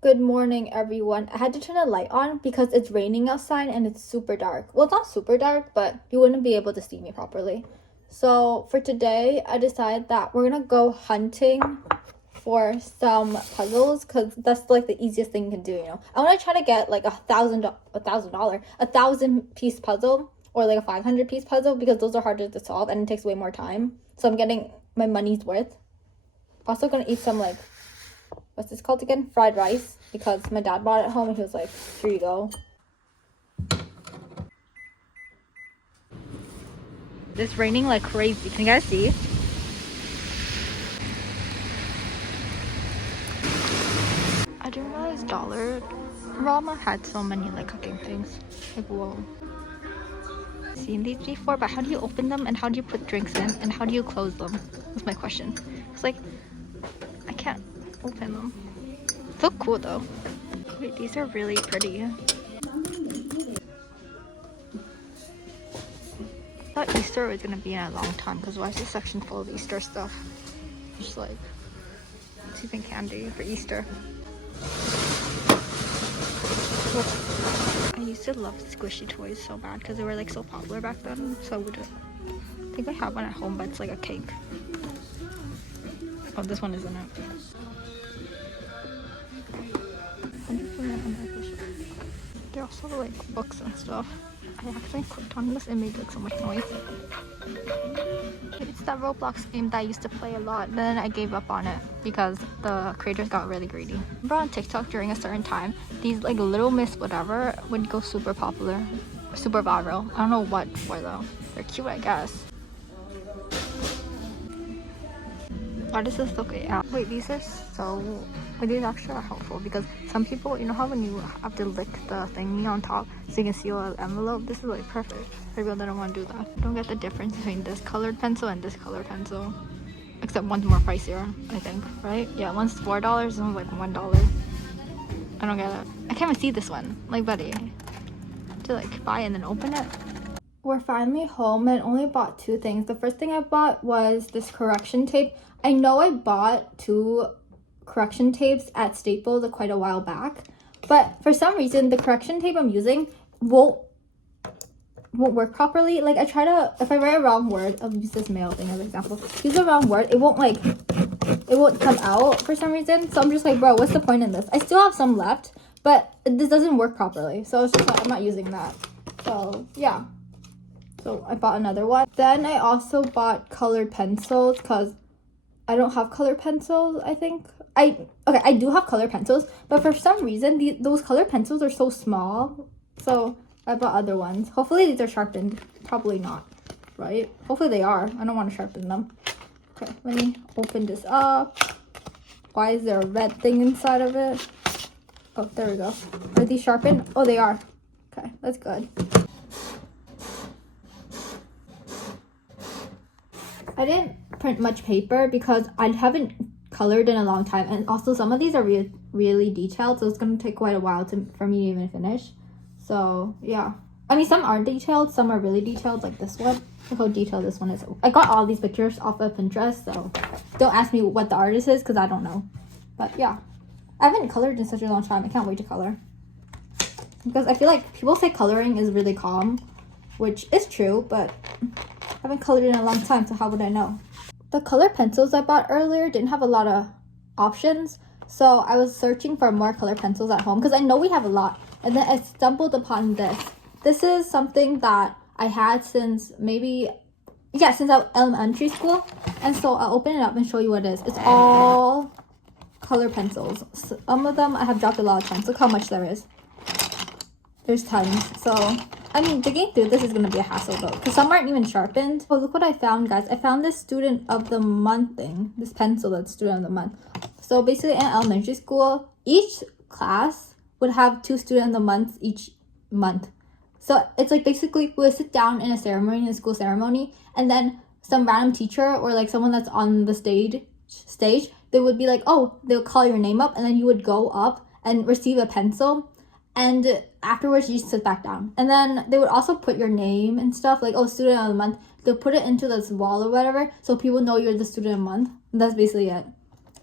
Good morning, everyone. I had to turn the light on because it's raining outside and it's super dark. Well, it's not super dark, but you wouldn't be able to see me properly. So, for today, I decided that we're gonna go hunting for some puzzles because that's like the easiest thing you can do, you know. I want to try to get like a thousand piece puzzle or like a 500 piece puzzle because those are harder to solve and it takes way more time. So, I'm getting my money's worth. Also, gonna eat some like what's this called again? Fried rice, because my dad bought it at home and he was like, here you go. It's raining like crazy. Can you guys see? I didn't realize Dollar Rama had so many like cooking things. Like, whoa. Seen these before, but how do you open them and how do you put drinks in and how do you close them? That's my question. It's like, I can't open them. So cool though. Wait, these are really pretty. I thought Easter was gonna be in a long time because why is this section full of Easter stuff? Just like, it's even candy for Easter. I used to love squishy toys so bad because they were like so popular back then. So I think I have one at home, but it's like a cake. Oh, this one isn't it. They also have like books and stuff. I actually clicked on this and made like so much noise. It's that Roblox game that I used to play a lot. Then I gave up on it because the creators got really greedy. Remember on TikTok during a certain time, these like Little Miss whatever would go super popular, super viral. I don't know what for though. They're cute, I guess. Why does this look like? Wait, these are so. These actually are helpful because some people, you know how when you have to lick the thingy on top so you can seal an envelope? This is like perfect. People don't want to do that. I don't get the difference between this colored pencil and this colored pencil. Except one's more pricier, I think, right? Yeah, one's $4 and one's like $1. I don't get it. I can't even see this one. Like, buddy. To like buy and then open it. We're finally home and only bought two things. The first thing I bought was this correction tape. I know I bought two correction tapes at Staples quite a while back, but for some reason the correction tape I'm using won't work properly. Like I try to, if I write a wrong word, I'll use this male thing as an example. Use a wrong word, it won't come out for some reason. So I'm just like, bro, what's the point in this? I still have some left, but this doesn't work properly. So it's just like, I'm not using that. So yeah. So I bought another one. Then I also bought colored pencils because I don't have colored pencils, I think. I do have colored pencils, but for some reason those colored pencils are so small. So I bought other ones. Hopefully these are sharpened. Probably not, right? Hopefully they are. I don't want to sharpen them. Okay, let me open this up. Why is there a red thing inside of it? Oh, there we go. Are these sharpened? Oh, they are. Okay, that's good. I didn't print much paper because I haven't colored in a long time, and also some of these are really detailed, so it's gonna take quite a while for me to even finish. So yeah, I mean some aren't detailed, some are really detailed, like this one. Look how detailed this one is. I got all these pictures off of Pinterest, so don't ask me what the artist is because I don't know. But yeah, I haven't colored in such a long time. I can't wait to color because I feel like people say coloring is really calm, which is true, but I haven't colored in a long time, so how would I know? The color pencils I bought earlier didn't have a lot of options, so I was searching for more color pencils at home because I know we have a lot, and then I stumbled upon this. This is something that I had since since elementary school, and so I'll open it up and show you what it is. It's all color pencils. Some of them I have dropped a lot of times. Look how much there is. There's tons. So I mean, digging through this is going to be a hassle though, because some aren't even sharpened. Oh, look what I found, guys. I found this student of the month thing. This pencil that's student of the month. So basically in elementary school, each class would have 2 student of the month each month. So it's like basically we would sit down in a ceremony, in a school ceremony, and then some random teacher or like someone that's on the stage, they would be like, oh, they'll call your name up, and then you would go up and receive a pencil. And afterwards, you sit back down. And then they would also put your name and stuff, like, oh, student of the month. They'll put it into this wall or whatever, so people know you're the student of the month. And that's basically it.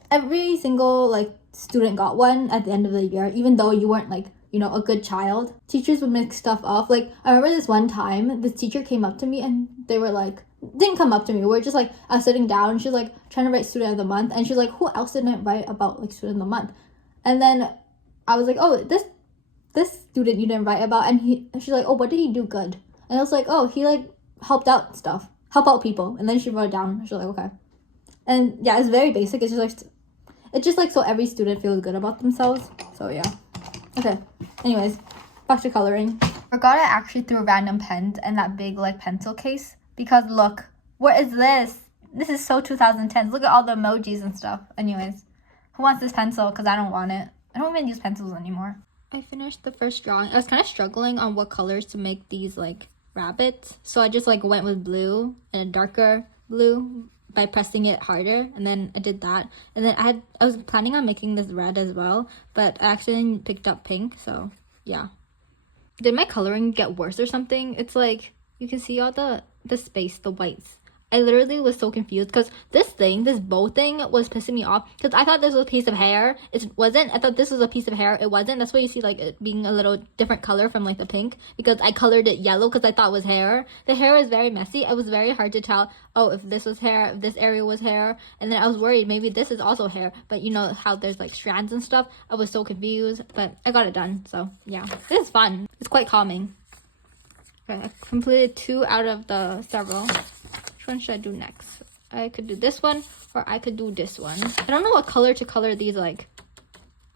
Every single, like, student got one at the end of the year, even though you weren't like, you know, a good child. Teachers would mix stuff up. Like, I remember this one time, this teacher came up to me and they were like, didn't come up to me. We were just like, I was sitting down and she's like trying to write student of the month. And she's like, who else didn't write about like student of the month? And then I was like, oh, this student you didn't write about. And she's like, oh, what did he do good? And I was like, oh, he like help out people. And then she wrote it down. She's like, okay. And yeah, it's very basic. It's just like so every student feels good about themselves. So yeah. Okay. Anyways, back to coloring. Forgot I actually threw random pens in that big like pencil case because look, what is this? This is so 2010s. Look at all the emojis and stuff. Anyways, who wants this pencil? Because I don't want it. I don't even use pencils anymore. I finished the first drawing. I was kind of struggling on what colors to make these like rabbits. So I just like went with blue and a darker blue by pressing it harder, and then I did that. And then I was planning on making this red as well, but I accidentally picked up pink, so yeah. Did my coloring get worse or something? It's like you can see all the space, the whites. I literally was so confused because this bow thing was pissing me off because I thought this was a piece of hair. It wasn't. I thought this was a piece of hair. It wasn't. That's why you see like it being a little different color from like the pink because I colored it yellow because I thought it was hair. The hair is very messy. It was very hard to tell, oh, if this was hair, if this area was hair. And then I was worried maybe this is also hair. But you know how there's like strands and stuff. I was so confused, but I got it done. So yeah, this is fun. It's quite calming. Okay, I completed 2 out of the several. Which one should I do next? I could do this one or I could do this one. I don't know what color to color these like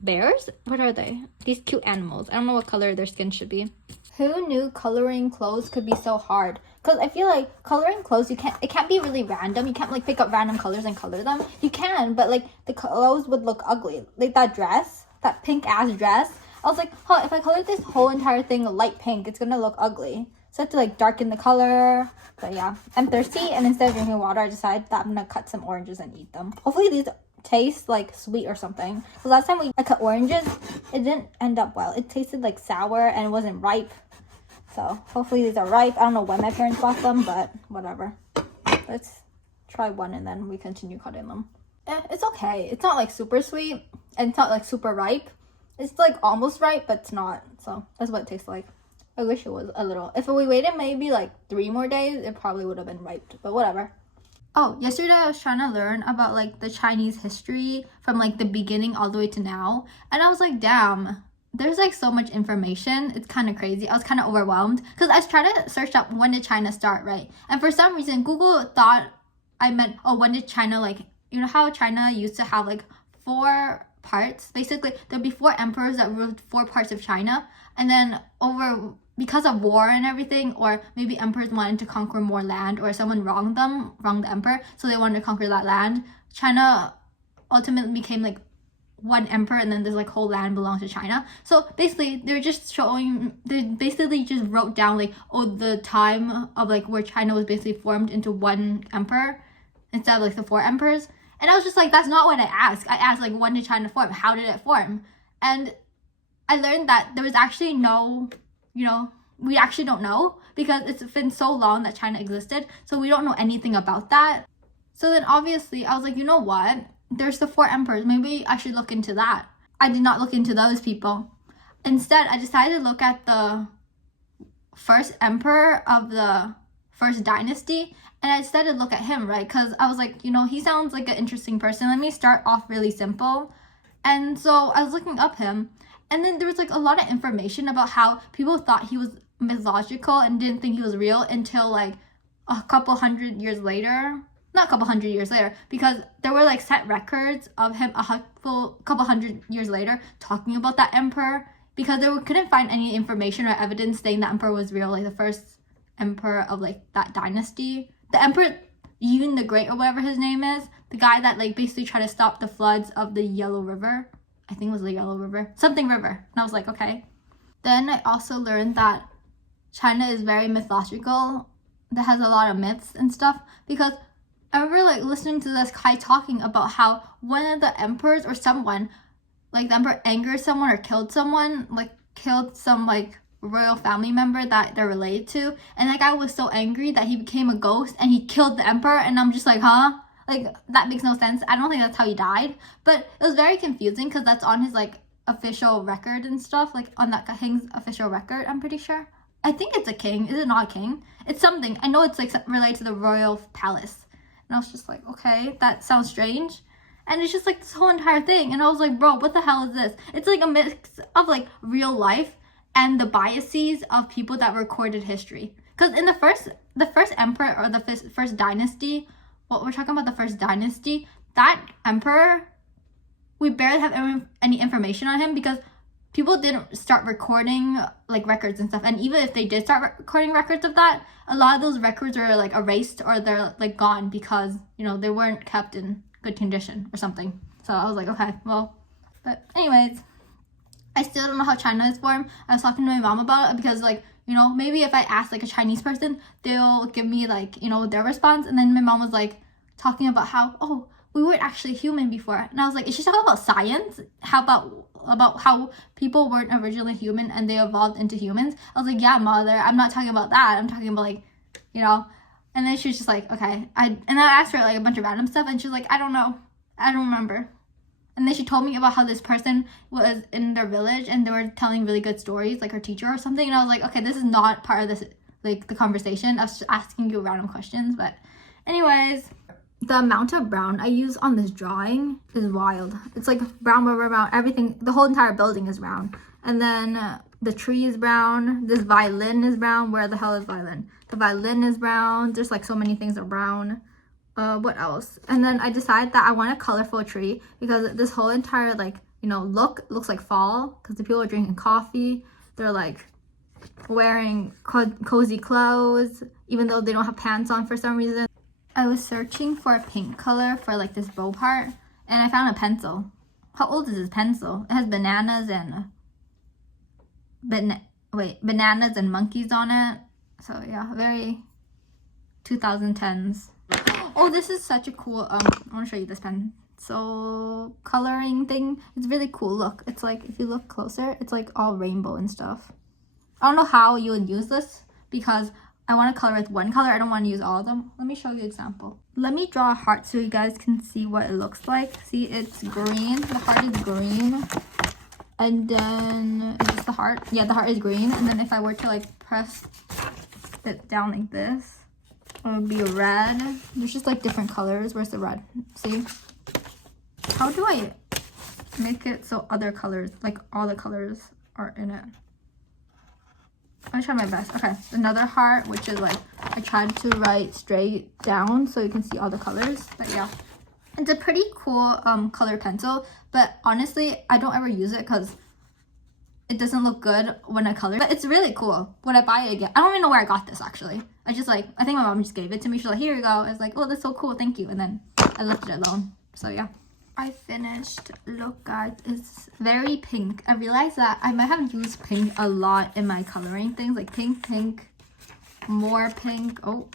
bears. What are they? These cute animals. I don't know what color their skin should be. Who knew coloring clothes could be so hard? Because I feel like coloring clothes, it can't be really random. You can't like pick up random colors and color them. You can, but like the clothes would look ugly. Like that dress, that pink ass dress. I was like, huh, if I color this whole entire thing light pink, it's gonna look ugly. So I have to like darken the color. But yeah, I'm thirsty and instead of drinking water, I decided that I'm gonna cut some oranges and eat them. Hopefully these taste like sweet or something. So last time I cut oranges, it didn't end up well. It tasted like sour and it wasn't ripe. So hopefully these are ripe. I don't know when my parents bought them, but whatever. Let's try one and then we continue cutting them. It's okay. It's not like super sweet and it's not like super ripe. It's like almost ripe, but it's not. So that's what it tastes like. I wish it was a little. If we waited maybe like 3 more days, it probably would have been ripe, but whatever. Oh, yesterday I was trying to learn about like the Chinese history from like the beginning all the way to now. And I was like, damn, there's like so much information. It's kind of crazy. I was kind of overwhelmed because I was trying to search up when did China start, right? And for some reason, Google thought I meant, oh, when did China like, you know how China used to have like 4 parts? Basically, there'd be 4 emperors that ruled 4 parts of China. And then because of war and everything, or maybe emperors wanted to conquer more land, or someone wronged the emperor, so they wanted to conquer that land. China ultimately became like one emperor, and then this like whole land belongs to China. So basically, they basically just wrote down like, oh, the time of like where China was basically formed into one emperor instead of like the 4 emperors. And I was just like, that's not what I asked. I asked like, when did China form? How did it form? And I learned that there was actually no, we actually don't know because it's been so long that China existed. So we don't know anything about that. So then obviously I was like, you know what? There's the 4 emperors. Maybe I should look into that. I did not look into those people. Instead, I decided to look at the first emperor of the first dynasty. And I decided to look at him, right? Because I was like, he sounds like an interesting person. Let me start off really simple. And so I was looking up him. And then there was like a lot of information about how people thought he was mythological and didn't think he was real until like a couple hundred years later. Not a couple hundred years later, because there were like set records of him a couple hundred years later talking about that emperor, because they couldn't find any information or evidence saying that emperor was real, like the first emperor of like that dynasty. The Emperor Yun the Great, or whatever his name is, the guy that like basically tried to stop the floods of the Yellow River. I think it was the Yellow River. Something river. And I was like, okay. Then I also learned that China is very mythological. That has a lot of myths and stuff. Because I remember like listening to this guy talking about how one of the emperors or someone, like the emperor angered someone or killed someone, like killed some like royal family member that they're related to. And that guy was so angry that he became a ghost and he killed the emperor. And I'm just like, huh? Like, that makes no sense. I don't think that's how he died. But it was very confusing because that's on his, like, official record and stuff. Like, on that king's official record, I'm pretty sure. I think it's a king. Is it not a king? It's something. I know it's, like, related to the royal palace. And I was just like, okay, that sounds strange. And it's just, like, this whole entire thing. And I was like, bro, what the hell is this? It's, like, a mix of, like, real life and the biases of people that recorded history. Because in the first emperor, or the first dynasty, what we're talking about, the first dynasty, that emperor, we barely have any information on him because people didn't start recording, like, records and stuff. And even if they did start recording records of that, a lot of those records are, like, erased or they're, like, gone because, you know, they weren't kept in good condition or something. So I was like, okay, well, but anyways, I still don't know how China is formed. I was talking to my mom about it because, like, you know, maybe if I ask, like, a Chinese person, they'll give me, like, you know, their response. And then my mom was, like, talking about how, oh, we weren't actually human before. And I was like, is she talking about science? How about how people weren't originally human and they evolved into humans? I was like, yeah, mother, I'm not talking about that. I'm talking about, like, you know. And then she was just like, okay. And I asked her, like, a bunch of random stuff, and she was like, I don't know. I don't remember. And then she told me about how this person was in their village and they were telling really good stories, like her teacher or something. And I was like, okay, this is not part of this, like, the conversation. I was just asking you random questions. But anyways, the amount of brown I use on this drawing is wild. It's like brown, everything, the whole entire building is brown. And then the tree is brown. This violin is brown. Where the hell is violin? The violin is brown. There's, like, so many things are brown. What else? And then I decided that I want a colorful tree because this whole entire, like, you know, looks like fall because the people are drinking coffee. They're, like, wearing cozy clothes even though they don't have pants on for some reason. I was searching for a pink color for, like, this bow part, and I found a pencil. How old is this pencil? It has bananas and bananas and monkeys on it. So yeah, very 2010s. Oh, this is such a cool, I want to show you this pencil coloring thing. It's really cool. Look, it's like, if you look closer, it's like all rainbow and stuff. I don't know how you would use this because I want to color with one color. I don't want to use all of them. Let me show you an example. Let me draw a heart so you guys can see what it looks like. See, it's green. The heart is green. And then, is this the heart? Yeah, the heart is green. And then if I were to, like, press it down like this, it would be red. There's just, like, different colors. Where's the red? See? How do I make it so other colors, like, all the colors are in it? I try my best. Okay, another heart, which is, like, I tried to write straight down so you can see all the colors. But yeah, it's a pretty cool color pencil. But honestly, I don't ever use it because it doesn't look good when I color. But it's really cool. Would I buy it again? I don't even know where I got this, actually. I think my mom just gave it to me. She's like, here you go. I was like, oh, that's so cool. Thank you. And then I left it alone. So yeah. I finished. Look, guys, it's very pink. I realized that I might have used pink a lot in my coloring things, like pink, more pink. Oh,